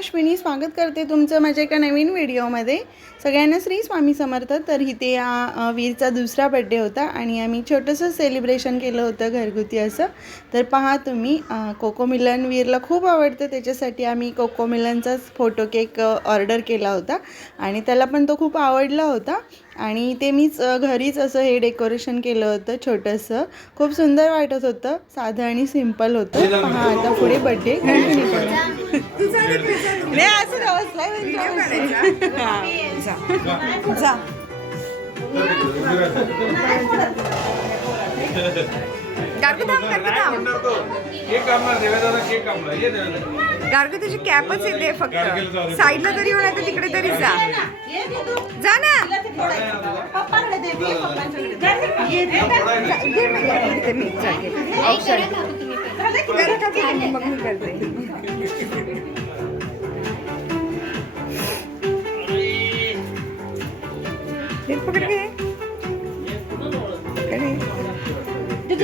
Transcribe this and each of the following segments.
अश्विनी स्वागत करते तुमचं माझ्या एका नवीन व्हिडिओमध्ये. सगळ्यांना श्री स्वामी समर्थ. तर इथे या अ, वीरचा दुसरा बड्डे होता आणि आम्ही छोटंसं सेलिब्रेशन केलं होतं घरगुती असं. तर पहा तुम्ही अ, कोको मिलन वीरला खूप आवडतं. त्याच्यासाठी आम्ही कोको मिलनचाच फोटो केक ऑर्डर केला होता आणि त्याला पण तो खूप आवडला होता. आणि ते मीच घरीच असं हे डेकोरेशन केलं होतं छोटंसं. खूप सुंदर वाटत होतं. साधं आणि सिंपल होतं. पहा आता पुढे बड्डे कंटिन्यू करा नाही, असं नाही, म्हणजे. हा. जा. गार्ग थांब थांब. तुझी कॅपच येते फक्त. साईडला तरी होणार तर तिकडे तरी जा. जा ना. करते मी? मग मी करते. पकड घे.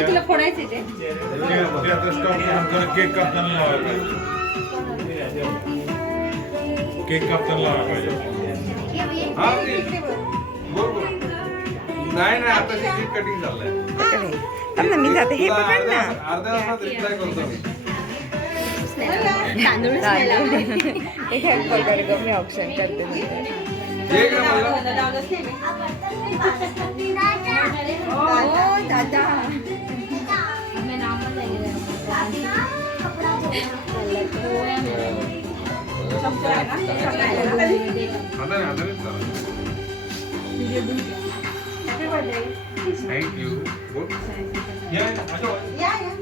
तुला फोडायचे ते केक कापताना लावायला केक कापताना लावायला पाहिजे हा. नाही नाही आता केक कटिंग चाललंय पकड मी जाते. हे पकड ना. अर्ध्या तासात रिप्लाय करतो मी. तांदूळ. हे घे, Thank you. What? Yeah, I know. Yeah, yeah.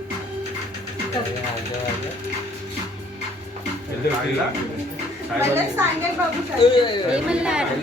Yeah, I know. I know. I know. I know. I know. I know. I know.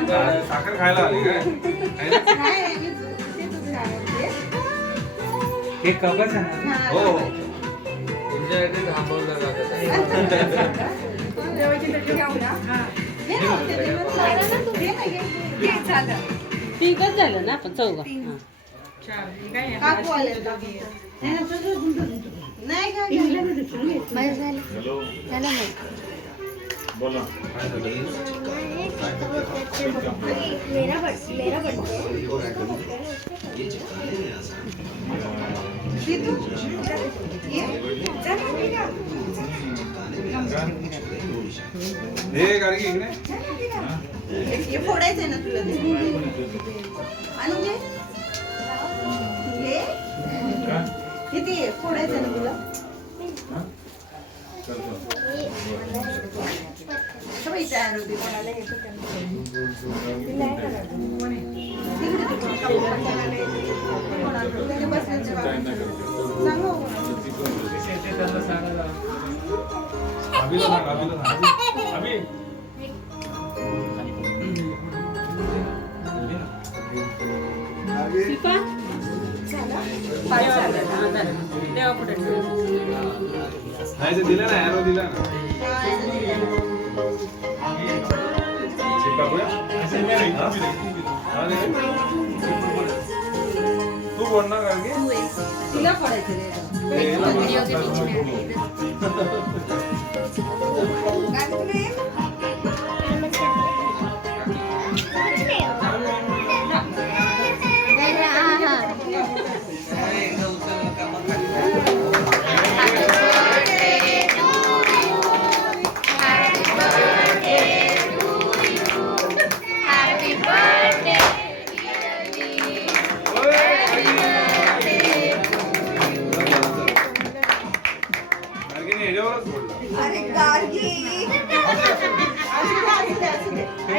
साखर खायला आली काय? हे. कपच हो. हो तुमच्यासाठी थांबवलं लागत आहे ठीकच झालं ना आपण चौघ. नाही का बोला. मेरा बर्थडे मेरा बर्थडे हे गाडगी इकडे. हे फोडायचंय ना तुला ते. आणून घे घे. किती फोडायचं ना तुला? अभि शिल्पा देवा पुढे नाही ते दिलं ना ॲरो दिला ना शिकाकुया? हा? हा, दे. तू बोलणार गाडगी तुला फोडायचं रे गाडगीने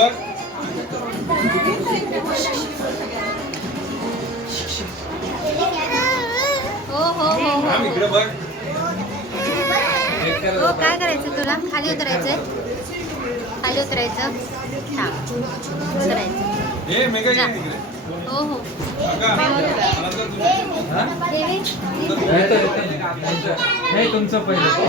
बरोबर? हो, हो, हो, इकडे बघ. हो काय करायचं तुला? खाली उतरायचंय. खाली उतरायचं. हा उतरायचं. हो हो. तुमचं पहिलं.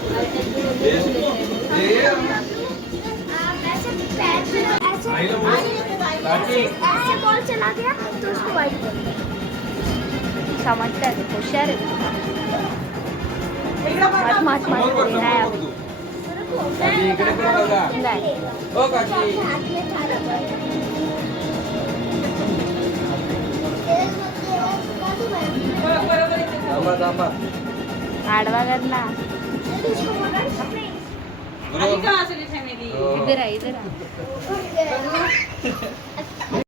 ऐसे बॉल चला गया तो समझता है होशियार आडवा करना फॅमिली इधर इधर